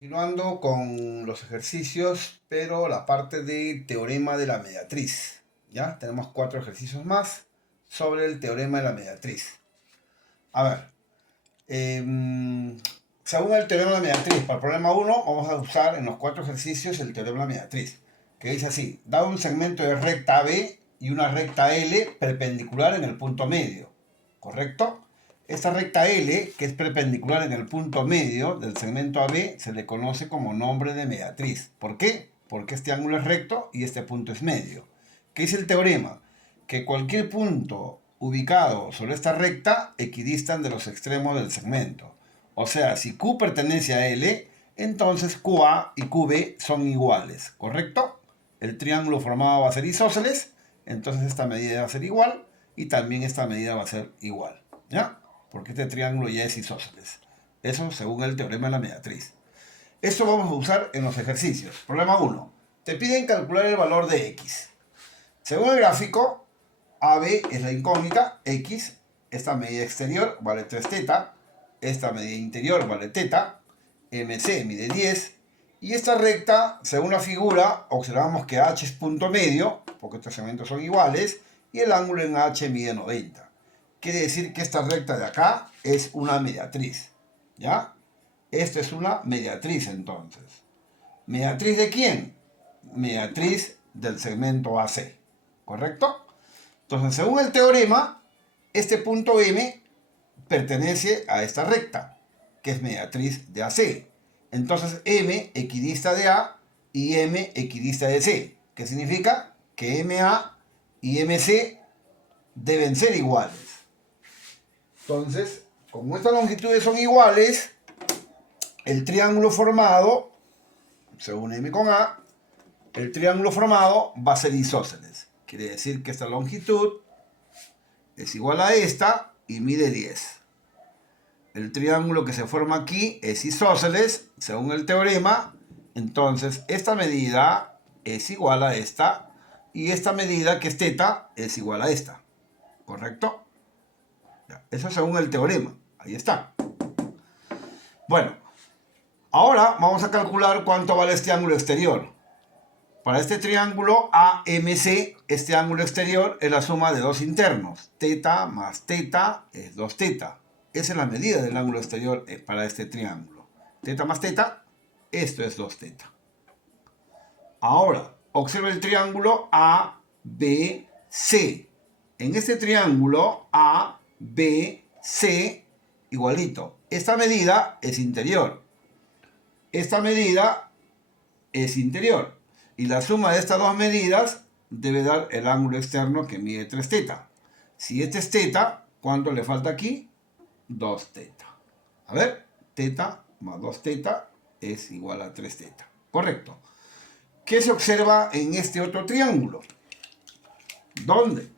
Continuando con los ejercicios, pero la parte de teorema de la mediatriz. ¿Ya? Tenemos 4 ejercicios más sobre el teorema de la mediatriz. A ver, según el teorema de la mediatriz, para el problema 1 vamos a usar en los 4 ejercicios el teorema de la mediatriz, que dice así: da un segmento de recta AB y una recta L perpendicular en el punto medio, ¿correcto? Esta recta L, que es perpendicular en el punto medio del segmento AB, se le conoce como nombre de mediatriz. ¿Por qué? Porque este ángulo es recto y este punto es medio. ¿Qué dice el teorema? Que cualquier punto ubicado sobre esta recta equidistan de los extremos del segmento. O sea, si Q pertenece a L, entonces QA y QB son iguales, ¿correcto? El triángulo formado va a ser isósceles, entonces esta medida va a ser igual y también esta medida va a ser igual, ¿ya? Porque este triángulo ya es isósceles. Eso según el teorema de la mediatriz. Esto vamos a usar en los ejercicios. Problema 1. Te piden calcular el valor de x. Según el gráfico, AB es la incógnita, x, esta medida exterior vale 3 teta, esta medida interior vale teta, MC mide 10, y esta recta, según la figura, observamos que H es punto medio, porque estos segmentos son iguales, y el ángulo en H mide 90. Quiere decir que esta recta de acá es una mediatriz, ¿ya? Esto es una mediatriz entonces. ¿Mediatriz de quién? Mediatriz del segmento AC, ¿correcto? Entonces, según el teorema, este punto M pertenece a esta recta, que es mediatriz de AC. Entonces, M equidista de A y M equidista de C. ¿Qué significa? Que MA y MC deben ser iguales. Entonces, como estas longitudes son iguales, el triángulo formado, según M con A, el triángulo formado va a ser isósceles. Quiere decir que esta longitud es igual a esta y mide 10. El triángulo que se forma aquí es isósceles, según el teorema. Entonces, esta medida es igual a esta y esta medida, que es teta, es igual a esta. ¿Correcto? Eso según el teorema. Ahí está. Bueno, ahora vamos a calcular cuánto vale este ángulo exterior. Para este triángulo AMC, este ángulo exterior es la suma de dos internos. Teta más teta es 2 teta. Esa es la medida del ángulo exterior para este triángulo. Teta más teta, esto es 2 teta. Ahora, observa el triángulo ABC. En este triángulo ABC, igualito. Esta medida es interior. Esta medida es interior. Y la suma de estas dos medidas debe dar el ángulo externo, que mide 3 teta. Si este es teta, ¿cuánto le falta aquí? 2 teta. A ver, teta más 2 teta es igual a 3 teta. Correcto. ¿Qué se observa en este otro triángulo? ¿Dónde?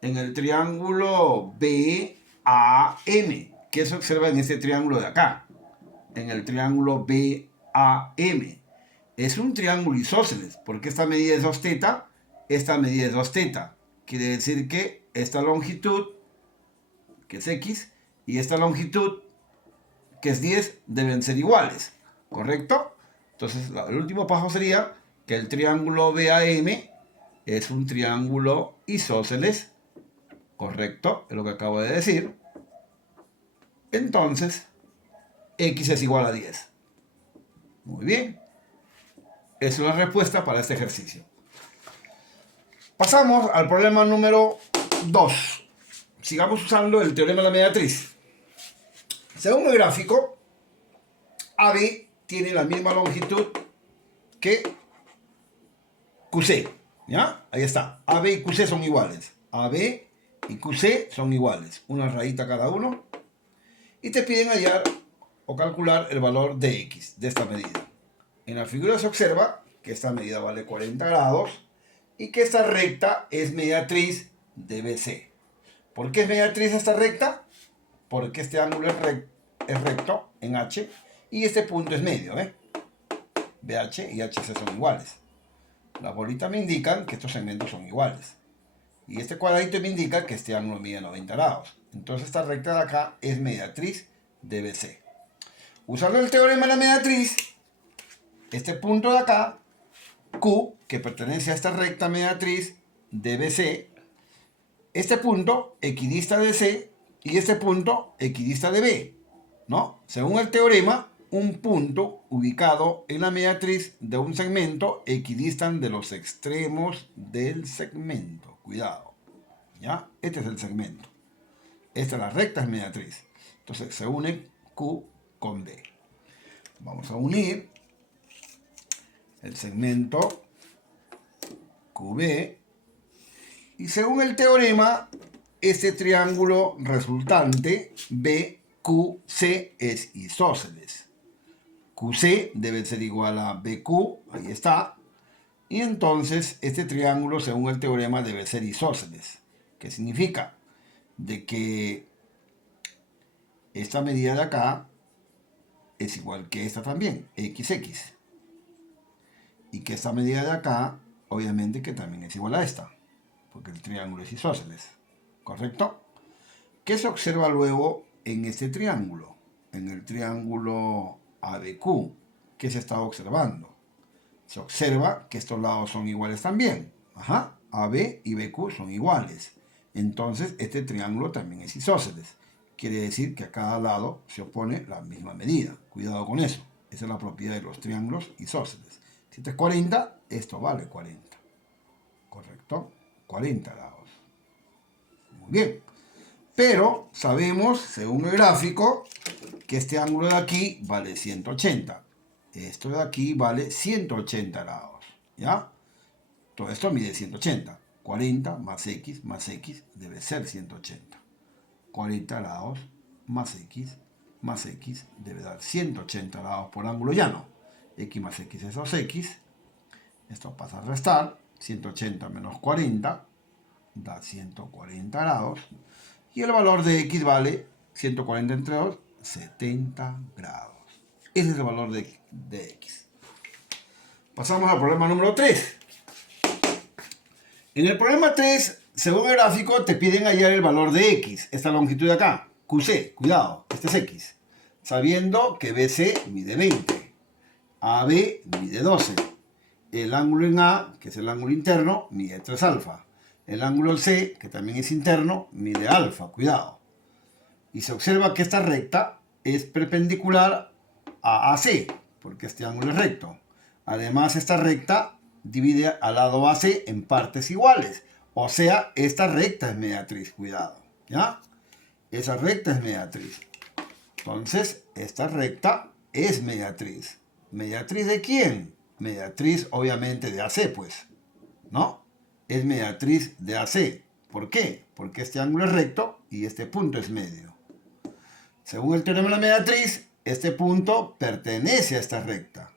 En el triángulo BAM. ¿Qué se observa en este triángulo de acá? En el triángulo BAM. Es un triángulo isósceles, porque esta medida es 2 teta, esta medida es 2 teta. Quiere decir que esta longitud, que es x, y esta longitud, que es 10, deben ser iguales, ¿correcto? Entonces, el último paso sería que el triángulo BAM es un triángulo isósceles, ¿correcto? Es lo que acabo de decir. Entonces, x es igual a 10. Muy bien. Esa es la respuesta para este ejercicio. Pasamos al problema número 2. Sigamos usando el teorema de la mediatriz. Según el gráfico, AB tiene la misma longitud que QC. ¿Ya? Ahí está. AB y QC son iguales. AB y QC son iguales. Una rayita cada uno. Y te piden hallar o calcular el valor de X, de esta medida. En la figura se observa que esta medida vale 40 grados y que esta recta es mediatriz de BC. ¿Por qué es mediatriz esta recta? Porque este ángulo es recto en H y este punto es medio, ¿eh? BH y HC son iguales. Las bolitas me indican que estos segmentos son iguales. Y este cuadradito me indica que este ángulo mide 90 grados. Entonces esta recta de acá es mediatriz de BC. Usando el teorema de la mediatriz, este punto de acá, Q, que pertenece a esta recta mediatriz de BC, este punto equidista de C y este punto equidista de B, ¿no? Según el teorema, un punto ubicado en la mediatriz de un segmento equidistan de los extremos del segmento. Cuidado, ¿ya? Este es el segmento. Esta es la recta mediatriz. Entonces se une Q con B. Vamos a unir el segmento QB y según el teorema, este triángulo resultante BQC es isósceles. QC debe ser igual a BQ, ahí está. Y entonces este triángulo, según el teorema, debe ser isósceles. ¿Qué significa? De que esta medida de acá es igual que esta también, XX. Y que esta medida de acá, obviamente que también es igual a esta, porque el triángulo es isósceles, ¿correcto? ¿Qué se observa luego en este triángulo? En el triángulo ABQ, ¿qué se está observando? Se observa que estos lados son iguales también. Ajá, AB y BQ son iguales. Entonces, este triángulo también es isósceles. Quiere decir que a cada lado se opone la misma medida. Cuidado con eso. Esa es la propiedad de los triángulos isósceles. Si este es 40, esto vale 40. ¿Correcto? 40 grados. Muy bien. Pero sabemos, según el gráfico, que este ángulo de aquí vale 180. Esto de aquí vale 180 grados. ¿Ya? Todo esto mide 180. 40 más X debe ser 180. 40 grados más X debe dar 180 grados por ángulo llano. X más X es 2X. Esto pasa a restar. 180 menos 40 da 140 grados. Y el valor de X vale 140 entre 2, 70 grados. Ese es el valor de X. Pasamos al problema número 3. En el problema 3, según el gráfico, te piden hallar el valor de X, esta longitud de acá, QC, cuidado, este es X, sabiendo que BC mide 20, AB mide 12, el ángulo en A, que es el ángulo interno, mide 3 alfa, el ángulo en C, que también es interno, mide alfa, cuidado. Y se observa que esta recta es perpendicular a AC, porque este ángulo es recto. Además, esta recta divide al lado AC en partes iguales. O sea, esta recta es mediatriz, cuidado, ¿ya? Esa recta es mediatriz. Entonces, esta recta es mediatriz. ¿Mediatriz de quién? Mediatriz, obviamente, de AC, pues, ¿no? Es mediatriz de AC. ¿Por qué? Porque este ángulo es recto y este punto es medio. Según el teorema de la mediatriz, este punto pertenece a esta recta.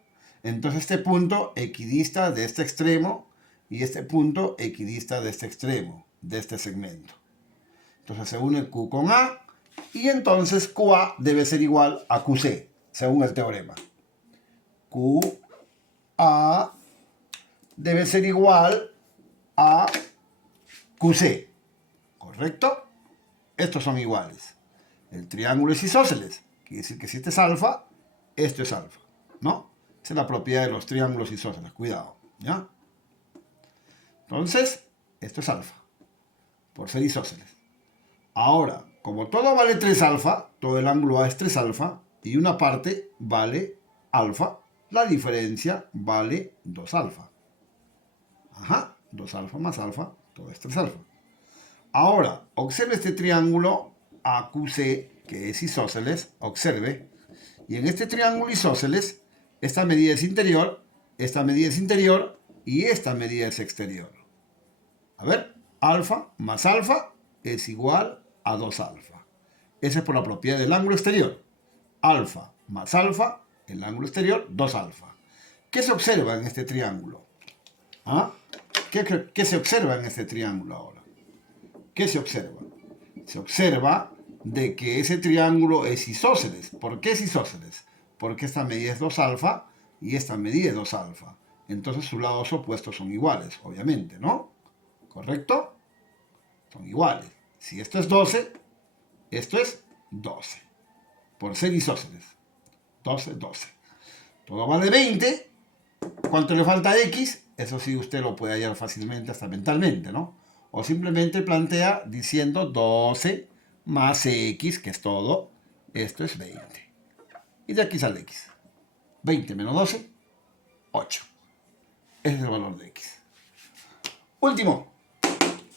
Entonces este punto equidista de este extremo y este punto equidista de este extremo, de este segmento. Entonces se une Q con A y entonces QA debe ser igual a QC, según el teorema. QA debe ser igual a QC, ¿correcto? Estos son iguales. El triángulo es isósceles, quiere decir que si este es alfa, esto es alfa, ¿no? Esa es la propiedad de los triángulos isósceles, cuidado, ¿ya? Entonces, esto es alfa, por ser isósceles. Ahora, como todo vale 3 alfa, todo el ángulo A es 3 alfa, y una parte vale alfa, la diferencia vale 2 alfa. Ajá, 2 alfa más alfa, todo es 3 alfa. Ahora, observe este triángulo AQC, que es isósceles, observe, y en este triángulo isósceles, esta medida es interior, esta medida es interior, y esta medida es exterior. A ver, alfa más alfa es igual a 2 alfa. Esa es por la propiedad del ángulo exterior. Alfa más alfa, el ángulo exterior, 2 alfa. ¿Qué se observa en este triángulo? ¿Ah? ¿Qué se observa en este triángulo ahora? ¿Qué se observa? Se observa de que ese triángulo es isósceles. ¿Por qué es isósceles? Porque esta medida es 2 alfa y esta medida es 2 alfa. Entonces sus lados opuestos son iguales, obviamente, ¿no? ¿Correcto? Son iguales. Si esto es 12, esto es 12. Por ser isósceles. 12, 12. Todo vale 20, ¿Cuánto le falta a X? Eso sí usted lo puede hallar fácilmente hasta mentalmente, ¿no? O simplemente plantea diciendo 12 más X, que es todo. Esto es 20. Y de aquí sale X. 20 menos 12, 8. Ese es el valor de X. Último,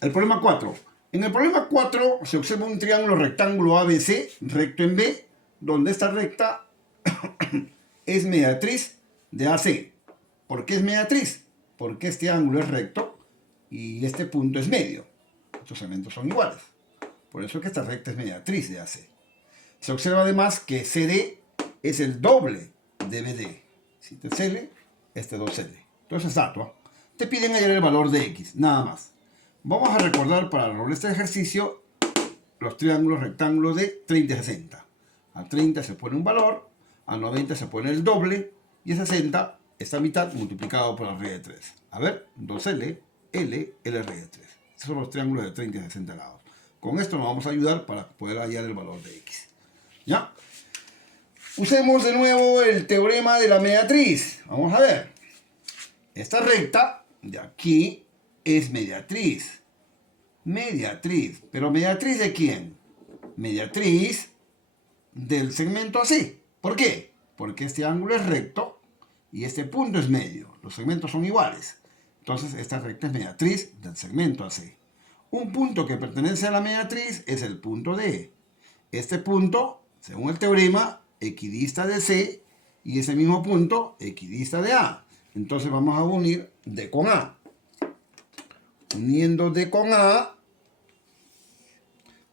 el problema 4. En el problema 4 se observa un triángulo rectángulo ABC, recto en B, donde esta recta es mediatriz de AC. ¿Por qué es mediatriz? Porque este ángulo es recto y este punto es medio. Estos segmentos son iguales. Por eso es que esta recta es mediatriz de AC. Se observa además que CD es el doble de BD. Si te CL, este 2L. Entonces, estatua. Te piden hallar el valor de X, nada más. Vamos a recordar para resolver este ejercicio los triángulos rectángulos de 30 y 60. A 30 se pone un valor, a 90 se pone el doble y a 60 esta mitad multiplicado por la raíz de 3. A ver, 2L, L, L raíz de 3. Estos son los triángulos de 30 y 60 grados. Con esto nos vamos a ayudar para poder hallar el valor de X. ¿Ya? Usemos de nuevo el teorema de la mediatriz. Vamos a ver. Esta recta de aquí es mediatriz. Mediatriz. ¿Pero mediatriz de quién? Mediatriz del segmento AC. ¿Por qué? Porque este ángulo es recto y este punto es medio. Los segmentos son iguales. Entonces esta recta es mediatriz del segmento AC. Un punto que pertenece a la mediatriz es el punto D. Este punto, según el teorema, equidista de C y ese mismo punto equidista de A. Entonces vamos a unir D con A. Uniendo D con A,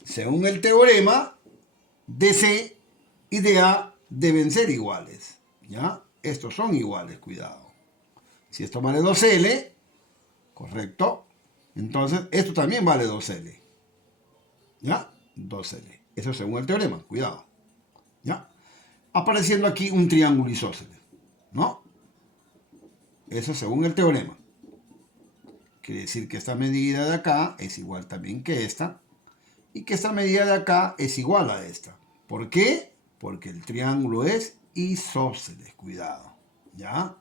según el teorema, DC y DA deben ser iguales. ¿Ya? Estos son iguales, cuidado. Si esto vale 2L, correcto, entonces esto también vale 2L. ¿Ya? 2L. Eso según el teorema, cuidado. ¿Ya? Apareciendo aquí un triángulo isósceles, ¿no? Eso según el teorema. Quiere decir que esta medida de acá es igual también que esta. Y que esta medida de acá es igual a esta. ¿Por qué? Porque el triángulo es isósceles. Cuidado. ¿Ya?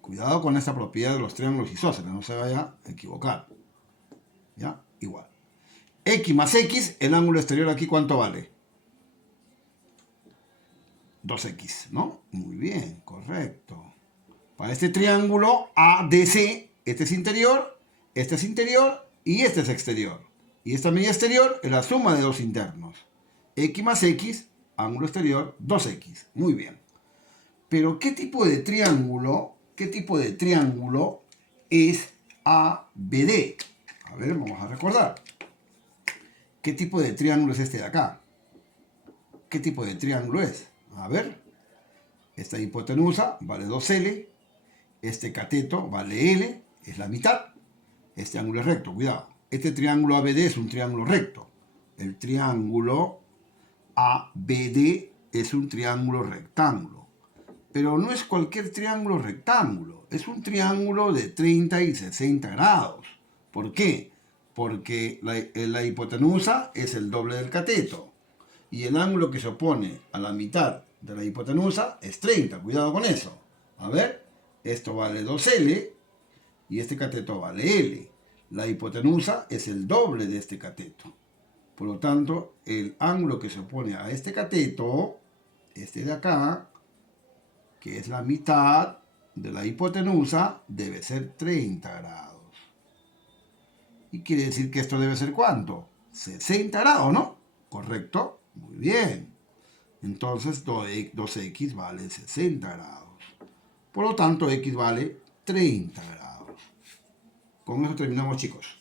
Cuidado con esta propiedad de los triángulos isósceles. No se vaya a equivocar. ¿Ya? Igual. X más X, el ángulo exterior aquí, ¿cuánto vale? 2X, ¿no? Muy bien, correcto. Para este triángulo ADC, este es interior y este es exterior. Y esta medida exterior es la suma de dos internos. X más X, ángulo exterior, 2X. Muy bien. Pero, ¿qué tipo de triángulo es ABD? A ver, vamos a recordar. ¿Qué tipo de triángulo es este de acá? ¿Qué tipo de triángulo es? A ver. Esta hipotenusa vale 2L. Este cateto vale L. Es la mitad. Este ángulo es recto, cuidado. Este triángulo ABD es un triángulo recto. El triángulo ABD es un triángulo rectángulo. Pero no es cualquier triángulo rectángulo. Es un triángulo de 30 y 60 grados. ¿Por qué? Porque la hipotenusa es el doble del cateto. Y el ángulo que se opone a la mitad de la hipotenusa es 30. Cuidado con eso. A ver, esto vale 2L y este cateto vale L. La hipotenusa es el doble de este cateto. Por lo tanto, el ángulo que se opone a este cateto, este de acá, que es la mitad de la hipotenusa, debe ser 30 grados. Y quiere decir que esto debe ser ¿cuánto? 60 grados, ¿no? ¿Correcto? Muy bien. Entonces 2X vale 60 grados. Por lo tanto, X vale 30 grados. Con eso terminamos, chicos.